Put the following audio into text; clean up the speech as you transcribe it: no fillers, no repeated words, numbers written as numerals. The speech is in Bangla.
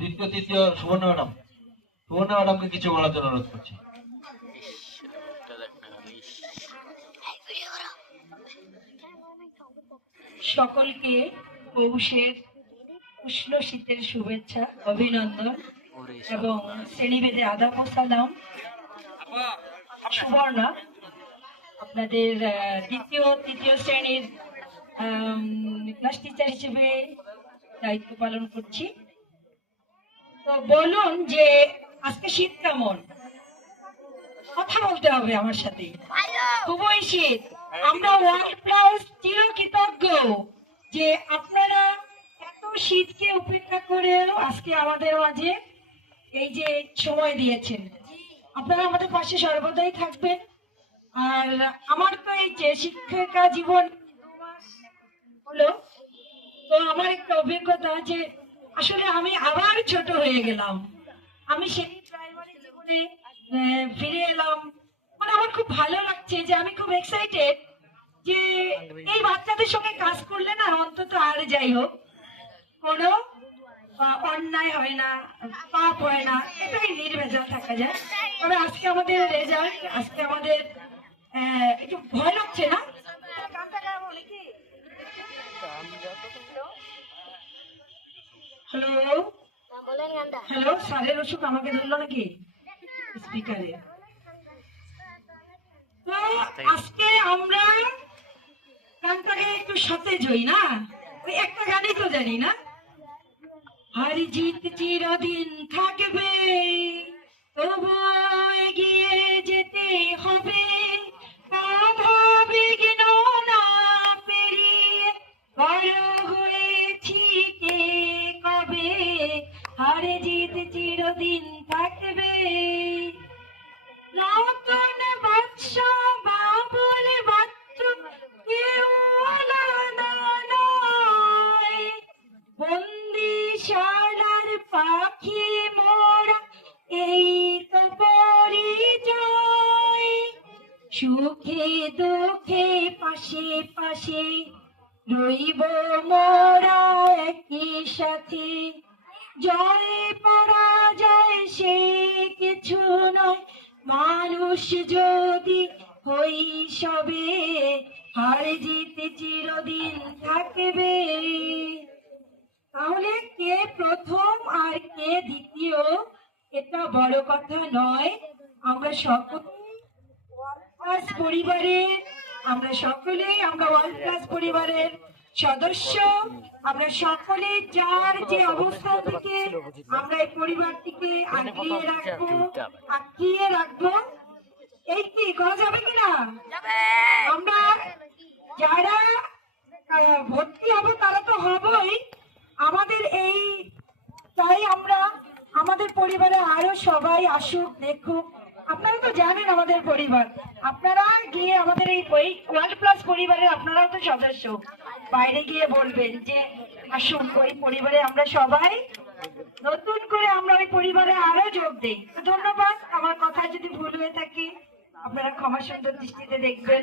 দ্বিতীয় তৃতীয় সুবর্ণা ম্যাডামকে কিছু বলার জন্য অনুরোধ করছি। সকলকে পৌষের উষ্ণ শীতের শুভেচ্ছা, অভিনন্দন এবং শ্রেণীভেদে আদাব ও সালাম। সুবর্ণা, আপনাদের দ্বিতীয় তৃতীয় শ্রেণীর ক্লাস টিচার হিসেবে দায়িত্ব পালন করছি। তো বলুন যে আজকে শীত কেমন? কথা বলতে হবে আমার সাথে। খুবই শীত। আমরা ওয়ার্ল্ড প্লাস চিরকৃতজ্ঞ যে আপনারা এত শীতকে উপেক্ষা করেও আজকে আমাদের মাঝে এই যে সময় দিয়েছেন। আপনারা আমাদের পাশে সর্বদাই থাকবেন। আর আমার তো এই যে শিক্ষিকা জীবন হলো, তো আমার একটা অভিজ্ঞতা যে আসলে আমি আবার ছোট হয়ে গেলাম। আমি সেই প্রাইমারি জীবনে ফিরে এলাম। মানে আমার খুব ভালো লাগছে যে আমি খুব এক্সাইটেড যে এই বাচ্চাদের সঙ্গে কাজ করলে না অন্তত আর যাই হোক কোনো অন্যায় হয় না, পাপ হয় না, এটাই নির্ভেজাল থাকা যায়। তবে আজকে আমাদের রেজাল্ট, আজকে আমাদের একটু ভয় লাগছে না? হ্যালো হ্যালো, স্যারের ওষুধ আমাকে ধরলো নাকি স্পিকারে? তো আজকে আমরা গানটাকে একটু সতেজ হই না? ওই একটা গানই তো জানি না, হার জিত চিরদিন থাকবে তবু এগিয়ে যেতে হবে, বাধা বিঘ্ন না পেরিয়ে বড় হয়েছি কে কবে, হার জিত চিরদিন থাকবে। নতুন বাদশা বাবুল মাত্র কেউ আলাদা নয়, বন্দিশালার পাখি মোরা এই তো পরিচয়, সুখে দুঃখে পাশে পাশে রইব মোরা একই সাথে, জয় পরাজয় সে কিছু নয়, মানুষ যদি হই সবে, হার জিত চিরদিন থাকবে। তাহলে কে প্রথম আর কে দ্বিতীয় এটা বড় কথা নয়। আমরা সকলেই ওয়ার্ল্ড ক্লাস পরিবারের, আমরা ওয়ার্ল্ড ক্লাস পরিবারের সদস্য। আমরা সকলে যার যে অবস্থান থেকে আমরা এই পরিবারটিকে আঁকিয়ে রাখবো। এই কি করা যাবে কিনা? আমরা যারা ভর্তি হবো তারা তো হবই, আমাদের এই তাই আমরা আমাদের পরিবারে আরো সবাই আসুক, দেখুক। আপনারা তো জানেন আমাদের পরিবার, আপনারা গিয়ে আমাদের এই ওয়ার্ল্ড প্লাস পরিবারের আপনারাও তো সদস্য, বাইরে গিয়ে বলবেন যে আসুন ওই পরিবারে আমরা সবাই নতুন করে আমরা ওই পরিবারে আরো যোগ দিই। ধন্যবাদ। আমার কথা যদি ভুল হয়ে থাকে আপনারা ক্ষমা সুন্দর দৃষ্টিতে দেখবেন।